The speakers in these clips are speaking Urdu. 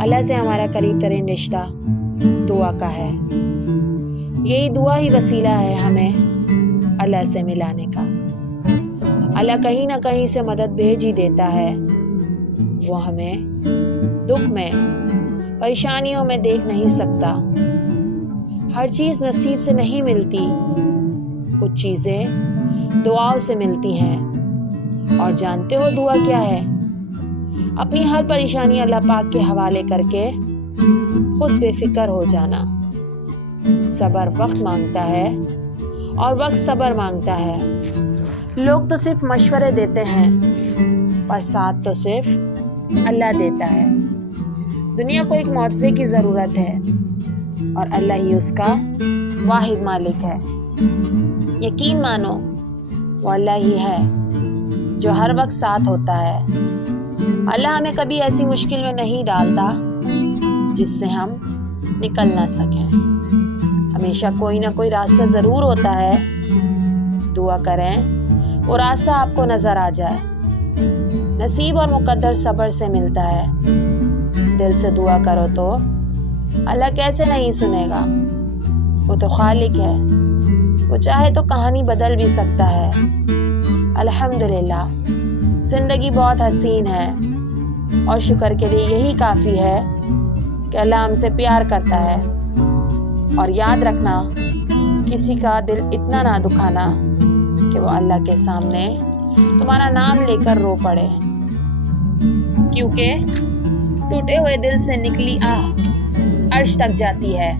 اللہ سے ہمارا قریب ترین رشتہ دعا کا ہے۔ یہی دعا ہی وسیلہ ہے ہمیں اللہ سے ملانے کا۔ اللہ کہیں نہ کہیں سے مدد بھیج ہی دیتا ہے۔ وہ ہمیں دکھ میں، پریشانیوں میں دیکھ نہیں سکتا۔ ہر چیز نصیب سے نہیں ملتی، کچھ چیزیں دعاؤں سے ملتی ہیں۔ اور جانتے ہو دعا کیا ہے؟ اپنی ہر پریشانی اللہ پاک کے حوالے کر کے خود بے فکر ہو جانا۔ صبر وقت مانگتا ہے اور وقت صبر مانگتا ہے۔ لوگ تو صرف مشورے دیتے ہیں، پر ساتھ تو صرف اللہ دیتا ہے۔ دنیا کو ایک معجزے کی ضرورت ہے اور اللہ ہی اس کا واحد مالک ہے۔ یقین مانو وہ اللہ ہی ہے جو ہر وقت ساتھ ہوتا ہے۔ اللہ ہمیں کبھی ایسی مشکل میں نہیں ڈالتا جس سے ہم نکل نہ سکیں۔ ہمیشہ کوئی نہ کوئی راستہ ضرور ہوتا ہے۔ دعا کریں وہ راستہ آپ کو نظر آ جائے۔ نصیب اور مقدر صبر سے ملتا ہے۔ دل سے دعا کرو تو اللہ کیسے نہیں سنے گا؟ وہ تو خالق ہے، وہ چاہے تو کہانی بدل بھی سکتا ہے۔ الحمدللہ زندگی بہت حسین ہے اور شکر کے لیے یہی کافی ہے کہ اللہ ہم سے پیار کرتا ہے۔ اور یاد رکھنا، کسی کا دل اتنا نہ دکھانا کہ وہ اللہ کے سامنے تمہارا نام لے کر رو پڑے، کیونکہ ٹوٹے ہوئے دل سے نکلی آہ عرش تک جاتی ہے۔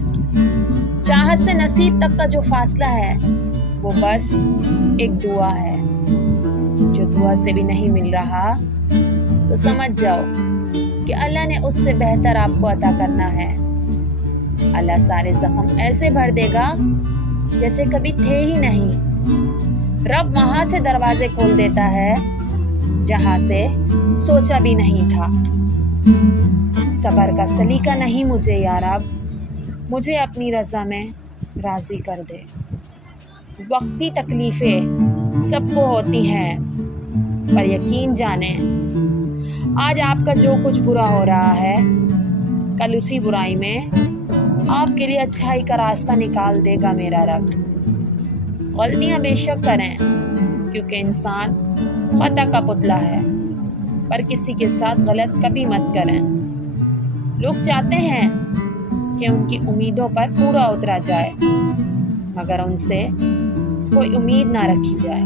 چاہت سے نصیب تک کا جو فاصلہ ہے وہ بس ایک دعا ہے۔ جو دعا سے بھی نہیں مل رہا تو سمجھ جاؤ کہ اللہ نے اس سے بہتر آپ کو عطا کرنا ہے۔ اللہ سارے زخم ایسے بھر دے گا جیسے کبھی تھے ہی نہیں۔ رب وہاں سے دروازے کھول دیتا ہے جہاں سے سوچا بھی نہیں تھا۔ صبر کا سلیقہ نہیں مجھے یا رب، مجھے اپنی رضا میں راضی کر دے۔ وقتی تکلیفیں سب کو ہوتی ہیں، پر یقین جانیں آج آپ کا جو کچھ برا ہو رہا ہے، کل اسی برائی میں آپ کے لیے اچھائی کا راستہ نکال دے گا میرا رب۔ غلطیاں بے شک کریں، کیونکہ انسان خطا کا پتلا ہے، پر کسی کے ساتھ غلط کبھی مت کریں۔ لوگ چاہتے ہیں کہ ان کی امیدوں پر پورا اترا جائے، مگر ان سے کوئی امید نہ رکھی جائے۔